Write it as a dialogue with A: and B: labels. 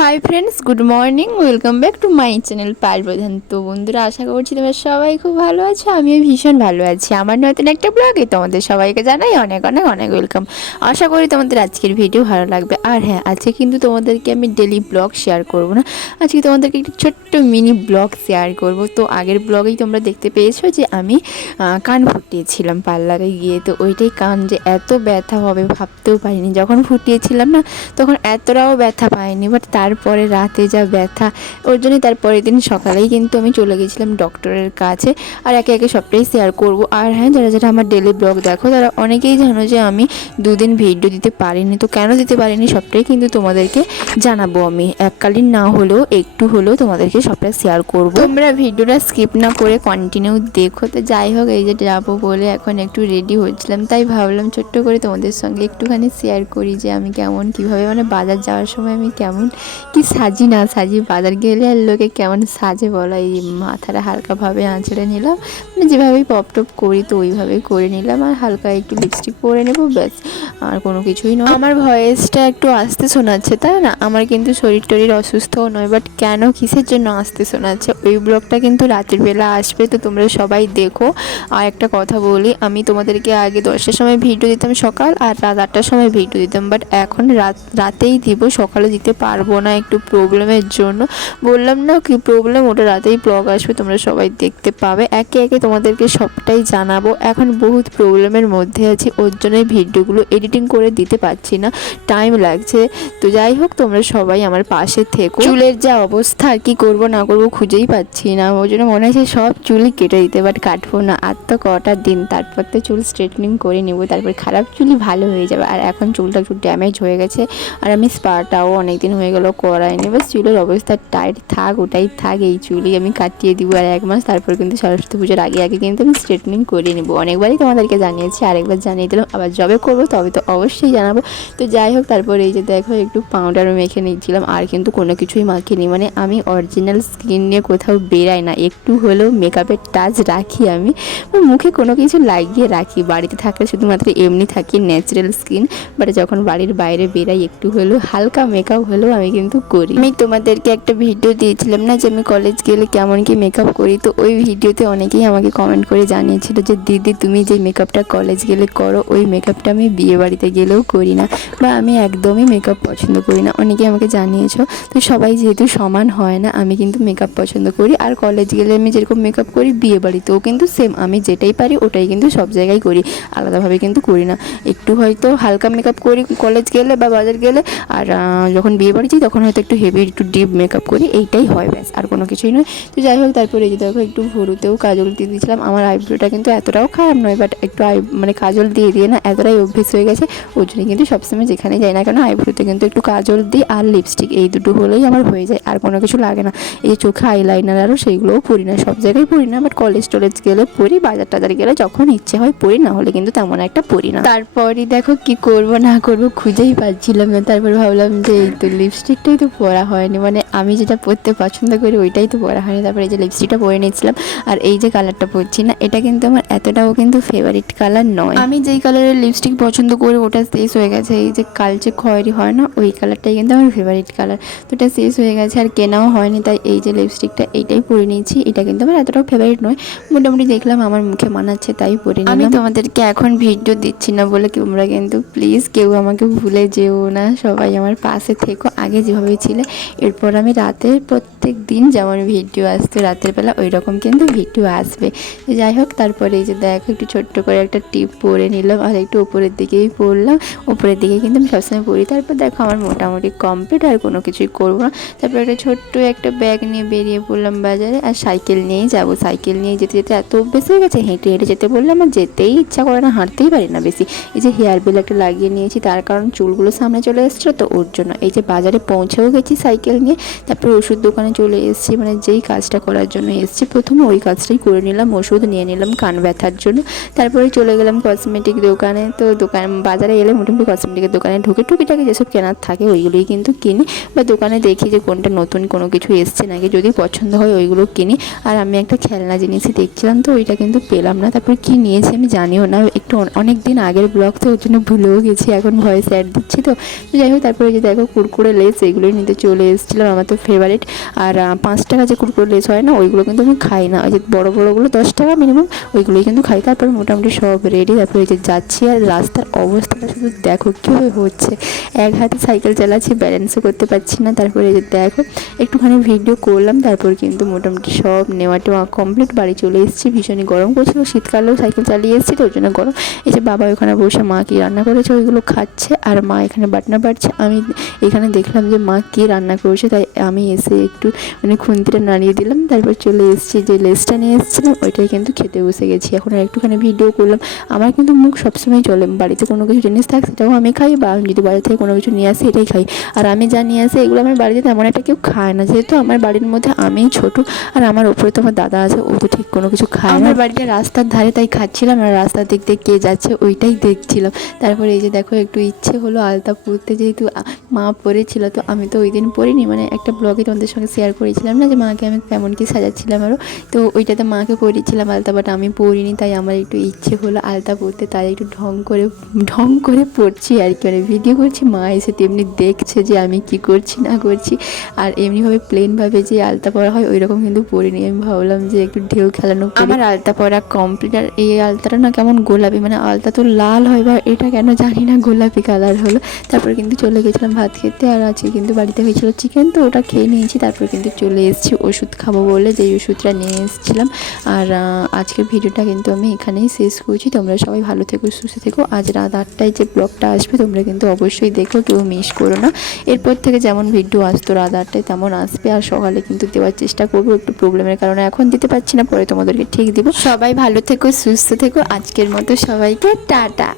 A: Hi friends good morning welcome back to my channel পার প্রধান তো বন্ধুরা, আশা করছি তোমরা সবাই খুব ভালো আছো। আমিও ভীষণ ভালো আছি। আমার নতুন একটা ব্লগে তোমাদের সবাইকে জানাই অনেক অনেক অনেক ওয়েলকাম আশা করি তোমাদের আজকের ভিডিও ভালো লাগবে। আর হ্যাঁ আজকে কিন্তু তোমাদেরকে আমি ডেলি ব্লগ শেয়ার করব না। আজকে তোমাদেরকে একটি ছোট্ট মিনি ব্লগ শেয়ার করব। তো আগের ব্লগেই তোমরা দেখতে পেয়েছ যে আমি কান ফুটিয়েছিলাম পার্লারে গিয়ে। তো ওইটাই কান যে এত ব্যথা হবে ভাবতেও পারিনি। যখন ফুটিয়েছিলাম না, তখন এতটাও ব্যথা পাইনি। বাট তারপরে রাতে যা ব্যথা, ওর জন্যই তারপরের দিন সকালেই কিন্তু আমি চলে গেছিলাম ডক্টরের কাছে। আর একে একে সবটাই শেয়ার করব। আর হ্যাঁ যারা যারা আমার ডেলি ব্লগ দেখো, তারা অনেকেই জানো যে আমি দুদিন ভিডিও দিতে পারিনি। তো কেন দিতে পারিনি সবটাই কিন্তু তোমাদেরকে জানাব আমি। এককালীন না হলেও, একটু হলেও তোমাদেরকে সবটা শেয়ার করব। তোমরা ভিডিওটা স্কিপ না করে কন্টিনিউ দেখো। তো যাই হোক, এই যে যাব বলে এখন একটু রেডি হচ্ছিলাম। তাই ভাবলাম ছোট্ট করে তোমাদের সঙ্গে একটুখানি শেয়ার করি যে আমি কেমন, কীভাবে মানে বাজার যাওয়ার সময় আমি কেমন কি সাজি না সাজি? বাজার গেলে আর লোকে কেমন সাজে বলো? এই মাথাটা হালকাভাবে আঁচড়ে নিলাম। মানে যেভাবেই পপ টপ করি তো ওইভাবেই করে নিলাম। আর হালকা একটু লিপস্টিক পরে নেব, ব্যাস। আর কোনো কিছুই নয়। আমার ভয়েসটা একটু আসতে শোনাচ্ছে, তাই না? আমার কিন্তু শরীর টরীর অসুস্থও নয় বাট কেন কিসের জন্য আসতে শোনাচ্ছে? ওই ব্লগটা কিন্তু রাতের বেলা আসবে, তো তোমরা সবাই দেখো। আর একটা কথা বলি, আমি তোমাদেরকে আগে দশটার সময় ভিডিও দিতাম সকাল, আর রাত আটটার সময় ভিডিও দিতাম। বাট এখন রাত, রাতেই দিব, সকালে দিতে পারব না। একটু প্রবলেমের জন্য। বললাম, না, কি প্রবলেম ওটা রাতেই ব্লগ আসবে, তোমরা সবাই দেখতে পাবে। একে একে তোমাদেরকে সবটাই জানাব। এখন বহুত প্রবলেমের মধ্যে আছি, ওর জন্যই ভিডিওগুলো এডিটিং করে দিতে পারছি না। টাইম লাগছে। তো যাই হোক, তোমরা সবাই আমার পাশে থেকো। চুলের যা অবস্থা, আর কি করব, না করব খুঁজেই পাচ্ছি না। ওই জন্য মনে হচ্ছে সব চুলই কেটে দিতে বাট কাটবো না। আর তো কটা দিন, তারপর তো চুল স্ট্রেটনিং করে নেব। তারপর খারাপ চুলই ভালো হয়ে যাবে। আর এখন চুলটা একটু ড্যামেজ হয়ে গেছে। আর আমি স্পাটাও অনেক দিন হয়ে গেল করাইনি বাস চুলের অবস্থা টাইট থাক, ওটাই থাক, এই চুলই আমি কাটিয়ে দিব আর এক মাস তারপর কিন্তু সরস্বতী পুজোর আগে আগে কিন্তু আমি স্ট্রেটনিং করে নেব। অনেকবারই তোমাদেরকে জানিয়েছি, আরেকবার জানিয়ে দিলাম, আবার যবে করব, তবে তো অবশ্যই জানাব। তো যাই হোক, তারপর এই যে দেখো, একটু পাউডার মেখে নিচ্ছিলাম আর কিন্তু কোনো কিছুই মাখিনি। মানে আমি অরিজিনাল স্কিন নিয়ে কোথাও বেরাই না, একটু হলেও মেকআপের টাচ রাখি আমি। মুখে কোনো কিছু লাগিয়ে রাখি, বাড়িতে থাকলে শুধুমাত্র এমনি থাকি ন্যাচারাল স্কিন বাট যখন বাড়ির বাইরে বেরাই, একটু হলেও হালকা মেকআপ হলেও আমি কিন্তু করি। আমি তোমাদেরকে একটা ভিডিও দিয়েছিলাম না যে আমি কলেজ গেলে কেমন কি মেকআপ করি? তো ওই ভিডিওতে অনেকেই আমাকে কমেন্ট করে জানিয়েছিল যে, দিদি, তুমি যে মেকআপটা কলেজ গেলে করো, ওই মেকআপটা আমি বিয়ে বাড়িতে গেলেও করি না বা আমি একদমই মেকআপ পছন্দ করি না। অনেকেই আমাকে জানিয়েছো। তো সবাই যেহেতু সমান হয় না, আমি কিন্তু মেকআপ পছন্দ করি। আর কলেজ গেলে আমি যেরকম মেকআপ করি, বিয়ে বাড়িতেও কিন্তু সেম আমি যেটাই পারি, ওটাই কিন্তু সব জায়গায় করি। আলাদাভাবে কিন্তু করি না। একটু হয়তো হালকা মেকআপ করি কলেজ গেলে বা বাজার গেলে, আর যখন বিয়ে বাড়ি যাই তখন হয়তো একটু হেভি একটু ডিপ মেকআপ করি, এইটাই হয় ব্যাস, আর কোনো কিছুই নয়। তো যাই হোক, তারপরে এই যে দেখো, একটু ভুরুতেও কাজল দিয়ে দিয়েছিলাম। আমার আইব্রোটা কিন্তু এতটাও খারাপ নয় বাট একটু আই মানে কাজল দিয়ে দিয়ে না, এতটাই অভ্যেস হয়ে গেছে। ওর জন্য কিন্তু সবসময় যেখানে যাই না কেন আইব্রোতে কিন্তু একটু কাজল দিই আর লিপস্টিক এই দুটো হলেই আমার হয়ে যায়, আর কোনো কিছু লাগে না। এই চোখে আইলাইনার আরও সেইগুলোও পরি না, সব জায়গায় পরি না বাট কলেজ টলেজ গেলে পরি, বাজার টাজার গেলে যখন ইচ্ছে হয় পরি, না হলে কিন্তু তেমন একটা পরি না। তারপরই দেখো কি করব, না করব খুঁজেই পাচ্ছিলাম না, তারপর ভাবলাম যে এই তো লিপস্টিকটাই তো পরা হয়নি। মানে আমি যেটা পরতে পছন্দ করি ওইটাই তো পরা হয়নি। তারপরে এই যে লিপস্টিকটা পরে নিয়েছিলাম আর এই যে কালারটা পরছি না এটা কিন্তু আমার এতটাও কিন্তু ফেভারিট কালার নয়। আমি যেই কালারের লিপস্টিক পছন্দ করি ওটা শেষ হয়ে গেছে। এই যে কালচে খয়েরি হয় না ওই কালারটাই কিন্তু আমার ফেভারিট কালার তো এটা শেষ হয়ে গেছে আর কেনাও হয়নি তাই এই যে লিপস্টিকটা এইটাই পরে নিয়েছি। এটা কিন্তু আমার এতটাও ফেভারিট নয়। মোটামুটি দেখলাম আমার মুখে মানাচ্ছে তাই পরে আমি তোমাদেরকে এখন ভিডিও দিচ্ছি না বলে তোমরা কিন্তু প্লিজ কেউ আমাকে ভুলে যেও না। সবাই আমার পাশে থেকো। আগে যেভাবে ছিলে। এরপর আমি রাতে প্রত্যেক দিন যেমন ভিডিও আসতো, রাতের বেলা ওই রকম কিন্তু ভিডিও আসবে। যাই হোক, তারপরে এই যে দেখো, একটু ছোট্ট করে একটা টিপ পরে নিলাম আর একটু উপরের দিকেই পরলাম উপরের দিকে কিন্তু আমি সবসময় পরি তারপর দেখো, আমার মোটামুটি কমপ্লিট আর কোনো কিছুই করব না। তারপর একটা ছোট্ট একটা ব্যাগ নিয়ে বেরিয়ে পড়লাম বাজারে আর সাইকেল নিয়েই যাব। সাইকেল নিয়ে যেতে যেতে এত অভ্যেস হয়ে গেছে, হেঁটে হেঁটে যেতে বললে আমার যেতেই ইচ্ছা করে না, হাঁটতেই পারি না বেশি। এই যে হেয়ার বেল একটা লাগিয়ে নিয়েছি, তার কারণ চুলগুলো সামনে চলে এসেছিল, তো ওর জন্য। এই যে বাজারে পৌঁছেও গেছি সাইকেল নিয়ে, তারপর ওষুধ দোকানে চলে এসেছি মানে যেই কাজটা করার জন্য এসেছি, প্রথমে ওই কাজটাই করে নিলাম, ওষুধ নিয়ে নিলাম কান ব্যথার জন্য, তারপরে চলে গেলাম কসমেটিক দোকানে, তো দোকান, বাজারে এলে মোটামুটি কসমেটিকের দোকানে ঢুকে টুকিটাকি যেসব কেনার থাকে ওইগুলোই কিন্তু কিনি, বা দোকানে দেখি যে কোনটা নতুন কোনো কিছু এসছে নাকি, যদি পছন্দ হয় ওইগুলো কিনি, আর আমি একটা খেলনা জিনিসই দেখছিলাম, তো ওইটা কিন্তু পেলাম না, তারপর কি নিয়েছি আমি জানিও না একটা অনেক দিন আগের ব্লগ তো ওর জন্য ভুলেও গেছি, এখন ভয়েস অ্যাড দিচ্ছি তো। যাই হোক, তারপরে যে দেখো কুরকুরে লেস এগুলোই নিতে চলে এসেছিলাম আমার তো ফেভারিট আর পাঁচ টাকা যে কুরকুরে লেস হয় না, ওইগুলো কিন্তু আমি খাই না। ওই যে বড়ো বড়োগুলো দশ টাকা মিনিমাম ওইগুলোই কিন্তু খাই। তারপর মোটামুটি সব রেডি তারপরে যে যাচ্ছি আর রাস্তার অবস্থাটা শুধু দেখো কীভাবে হচ্ছে। এক হাতে সাইকেল চালাচ্ছি ব্যালেন্সও করতে পারছি না। তারপরে যে দেখো, একটুখানি ভিডিও করলাম। তারপর কিন্তু মোটামুটি সব নেওয়া টেওয়া কমপ্লিট বাড়ি চলে এসেছি, ভীষণই গরম করছিল শীতকালেও সাইকেল চালিয়ে এসেছি, তো ওই জন্য গরম। এই যে বাবা ওখানে বসে মা কি রান্না করেছে ওইগুলো খাচ্ছে আর মা এখানে বাটনা বাটছে। আমি এখানে দেখলাম যে মা কী রান্না করেছে, তাই আমি এসে একটু মানে খুন্তিটা নাড়িয়ে দিলাম, তারপর চলে এসেছি যে লেসটা নিয়ে এসেছিলাম, ওইটাই কিন্তু খেতে বসে গেছি। এখন আর একটুখানি ভিডিও করলাম। আমার কিন্তু মুখ সবসময় চলে, বাড়িতে কোনো কিছু জিনিস থাক সেটাও আমি খাই বা আমি যদি বাড়ি থেকে কোনো কিছু নিয়ে আসি এটাই খাই। আর আমি যা নিয়ে আসি এগুলো আমার বাড়িতে তেমন একটা কেউ খায় না। যেহেতু আমার বাড়ির মধ্যে আমিই ছোটো আর আমার ওপরে তো আমার দাদা আছে, ও তো ঠিক কোনো কিছু খায় না। আমার বাড়িতে রাস্তার ধারে তাই খাচ্ছিলাম, আর রাস্তার দিক দিয়ে কে যাচ্ছে ওইটাই দেখছিলাম তারপরে এই যে দেখো, একটু ইচ্ছে হলো আলতা পরতে যেহেতু মা পরেছিল তো আমি তো ওই দিন পরিনি মানে একটা ব্লগে তোমাদের সঙ্গে শেয়ার করেছিলাম না যে মাকে আমি তেমন কি সাজাচ্ছিলাম আরও তো ওইটাতে মাকে পরিয়েছিলাম আলতা বাট আমি পরিনি তাই আমার একটু ইচ্ছে হলো আলতা পরতে তাই একটু ঢং করে ঢং করে পড়ছি আর কি। মানে ভিডিও করছি, মা এসে তেমনি দেখছে যে আমি কি করছি, না করছি। আর এমনিভাবে প্লেনভাবে যে আলতা পরা হয় ওই রকম কিন্তু পরিনি আমি ভাবলাম যে একটু ঢেউ খেলানো। আমার আলতা পরা কমপ্লিট আর এই আলতাটা না কেমন গোলাপি মানে আলতা তো লাল হয় বা এটা কেন জানি না, গোলাপি কালার হলো। তারপর কিন্তু চলে গেছিলাম ভাত খেতে, আর আজকে কিন্তু বাড়িতে হয়েছিল চিকেন তো ওটা খেয়ে নিয়েছি। তারপর কিন্তু চলে এসেছি ওষুধ খাব বলে, যেই ওষুধটা নিয়ে এসেছিলাম। আর আজকের ভিডিওটা কিন্তু আমি এখানেই শেষ করছি। তোমরা সবাই ভালো থেকো, সুস্থ থেকো। আজ রাত আটটায় যে ব্লগটা আসবে, তোমরা কিন্তু অবশ্যই দেখো, কেউ মিস করো না। এরপর থেকে যেমন ভিডিও আসতো রাত আটটায়, তেমন আসবে। আর সকালে কিন্তু দেওয়ার চেষ্টা করব একটু প্রবলেমের কারণে। এখন দিতে পারছি না, পরে তোমাদেরকে ঠিক দিব। সবাই ভালো থেকো, সুস্থ থেকো। আজকের মতো সবাইকে টাটা।